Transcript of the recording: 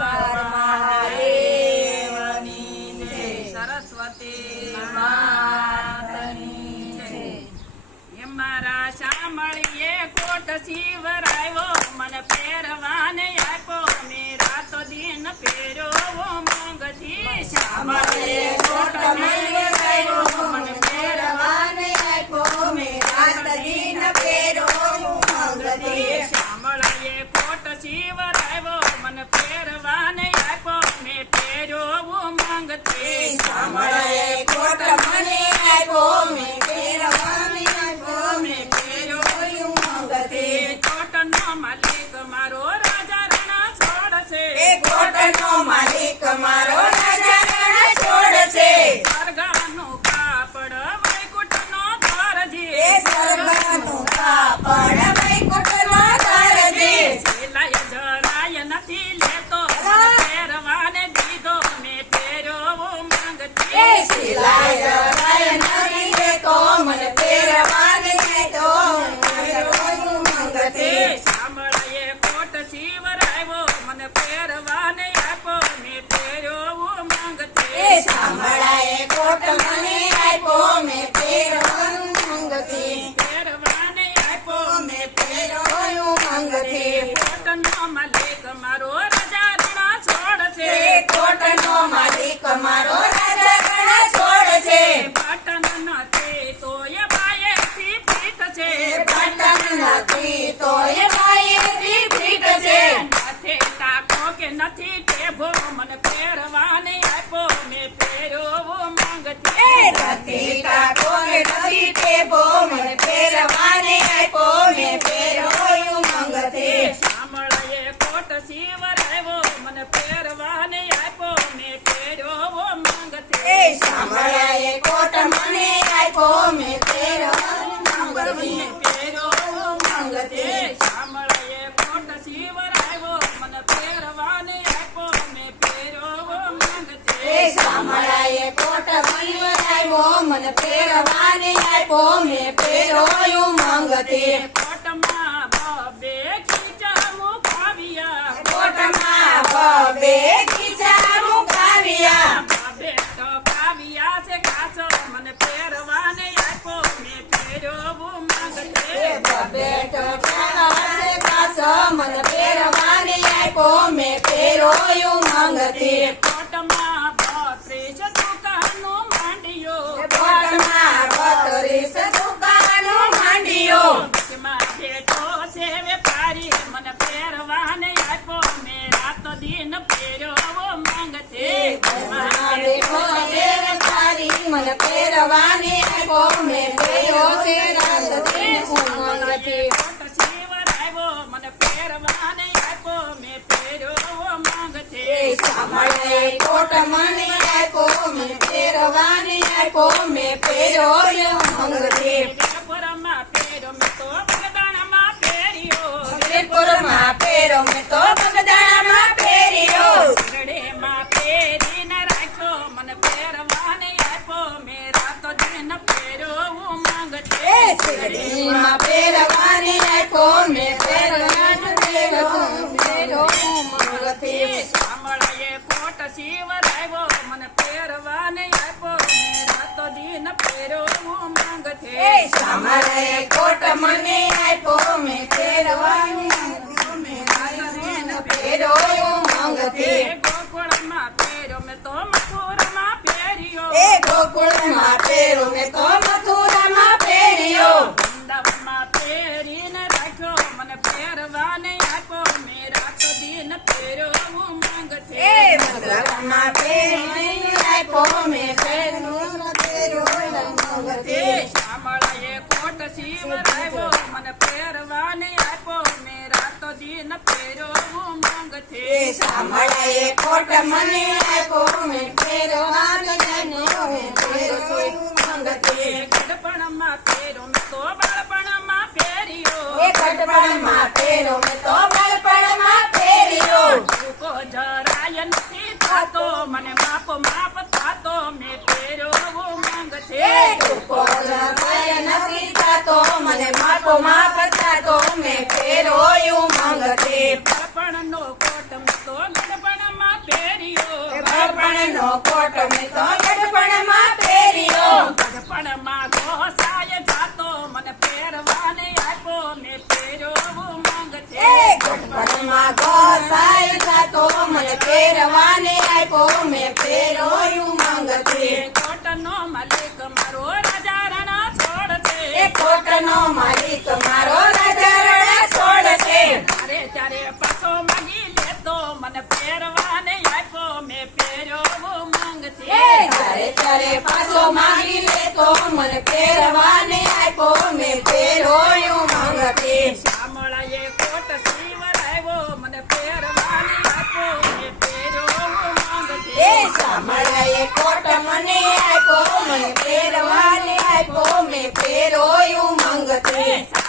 હર મહાદેવની જય. સરસ્વતી માતની જય. એ મારા શામળીએ કોટ શિવરાયો મને પહેરવાને આપ્યો મેં રાતો દિન પહેર્યો મોંઘથી શામળીએ કોટ શિવરાયો મને પહેરવાને આપ્યો મેં રાત દિન પહેર્યો મોંઘથી. શામળીએ કોટ શિવરાયો મને પહેરવાને આપ્યો મેં પહેર્યો મોંઘથી શામળીએ કોટ મને આપ્યો મેં પહેરવાને આપ્યો મેં પહેર્યો મોંઘથી. કોટનો માલિક મારો રાજા રણા છોડ છે એ કોટનો માલિક મારો રાજા રણા છોડ છે. સ્વર્ગનું કાપડ વૈકુંઠનો દરજી એ સ્વર્ગનું કાપડ વૈકુંઠનો દરજી. સિલાય જરાય નથી લેતો મને પહેરવાને દીધો મેં પહેર્યો માંગતી એ સિલાય જરાય નથી લેતો મને પહેરવાને દીધો પહેર્યો માંગતી. શામળાએ કોટ શિવરાયો મને પહેરવાને આપ્યો મેં પહેર્યો માંગતી એ શામળાએ કોટ મને આપ્યો મેં પહેરવાનું માંગતી. પહેરવાને આપ્યો મેં પહેર્યું માંગતી. કોટનો માલિક મારો રાજા રણા છોડ છે એ કોટનો માલિક મારો રાજા રણા છોડ છે. પાટણ નથી તો એ બાયેથી પીઠ છે પાટણ નથી તો એ બાયેથી પીઠ છે. માથે ટાકો કે નથી ટેભો મને પહેરવાને આપ્યો મેં પહેર્યો માંગતી એ નથી કાકો કે નથી ટેબો મને પહેરવાને આપ્યો મેં પહેર્યું માંગતી. શામળાએ કોટ શિવરાયો મને પહેરવાને આપ્યો મેં પહેર્યો માંગતી એ શામળાએ કોટ મને આપ્યો મેં પહેરવાનું માંગતી. પહેર્યું માંગતી. શામળાએ કોટ શિવરાયો મને પહેરવાને આપ્યો મેં પહેર્યો માંગતી એ શામળાએ કોટ શિવરાયો મને પહેરવાને આપ્યો મેં પહેર્યું માંગતી. કોટમાં બબે ખીચા મુકાવ્યા કોટમાં બબે ખીચા મુકાવ્યા. બબે ટપાવ્યા છે કાચો મને પહેરવાને આપ્યો મેં પહેર્યો માંગતી એ બબે ટપાસે કાસો મને પહેરવાને આપ્યો મેં પહેર્યું માંગતી. કોટમાં 32 દુકાનો માંડ્યો કોટમાં 32 દુકાનો માંડ્યો. વચમાં બેઠો છે વેપારી મને પહેરવાને આપ્યો મેં રાતો દિન પહેર્યો માંગતી ઘરમાં બેઠો છે વેપારી મને પહેરવાને આપ્યો મેં પહેર્યો છે રાત દિન માંગતી. કોટ શિવરાયો મને પહેરવાને આપ્યો મેં પહેર્યો માંગતી એ શામળાએ કોટ મને આપ્યો મેં પહેરવાને આપ્યો મેં પહેર્યો માંગતી. વેપરમાં પહેર્યો મેં તો બગદાણામાં પહેર્યો વેપરમાં પહેર્યો મેં તો બગદાણામાં પહેર્યો. ગળેમાં પહેરીને રાખ્યો મને પહેરવાને આપ્યો મેં રાતો દિન પહેર્યો માંગતી એ શેરડીમાં પહેરવાને આપ્યો મેં પહેરવાનું પહેર્યો માંગતી. શામળાએ કોટ શિવરાયો મને પહેરવાને આપ્યો મેં રાતો દિન પહેર્યો માંગતી એ શામળાએ કોટ મને આપ્યો મેં પહેરવાનું પહેર્યો માંગતી. ગોકુળમાં પહેર્યો મેં તો મથુરામાં પહેર્યો એ ગોકુળમાં પહેર્યો મેં તો મથુરામાં પહેર્યો. વૃંદાવનમાં પહેરીને રાખ્યો મને પહેરવાને આપ્યો મેં રાતો દિન પહેર્યો માંગતી એ મથુરામાં પહેરીને આપ્યો મેં પહેર્યો માંગતી. શામળાએ કોટ શિવરાયો મને પહેરવાને આપ્યો મેં રાતો દિન પહેર્યો માંગતી એ શામળાએ કોટ મને આપ્યો મેં પહેરવાને પહેર્યો માંગતી. ગડપણમાં પહેર્યો મેં તો બાળપણમાં પહેર્યો એ કટપણમાં પહેર્યો મેં તો બાળપણમાં પહેર્યો. ટૂંકો જરાય નથી થતો મને માપ થતો મેં પહેર્યો માંગતી એ ટૂંકો જરાય નથી થતો મને માપો માપ થતો મેં પહેર્યો માંગતી. ગડપણનો કોટ કોટ મેં તો ગઢપણમાં પહેર્યો ગઢપણનો કોટ મેં તો ગઢપણમાં પહેર્યો ગઢપણમાં ગોસાય જાતો મને પહેરવાને આપ્યો મેં પહેર્યો ઉમંગથી એ ગઢપણમાં ગોસાઈ જાતો મને પહેરવાને આપ્યો મેં પહેર્યો ઉમંગથી કોટનો માલિક મારો રાજા રણા છોડ છે એ કોટનો માલિક મારો રાજા રણા છોડ છે ત્યારે ત્યારે પાછો માગી લેતો મને પહેરવાને આપ્યો મેં પહેર્યો ઉમંગથી એ ત્યારે ત્યારે પાછો માગી લેતો મને પહેરવાને આપ્યો મેં પહેર્યો ઉમંગથી શામળાએ કોટ સીવડાવ્યો મને પહેરવાને આપ્યો મેં પહેર્યો ઉમંગથી એ શામળાએ કોટ મને આપ્યો મને પહેરવાને આપ્યો મેં પહેર્યો ઉમંગથી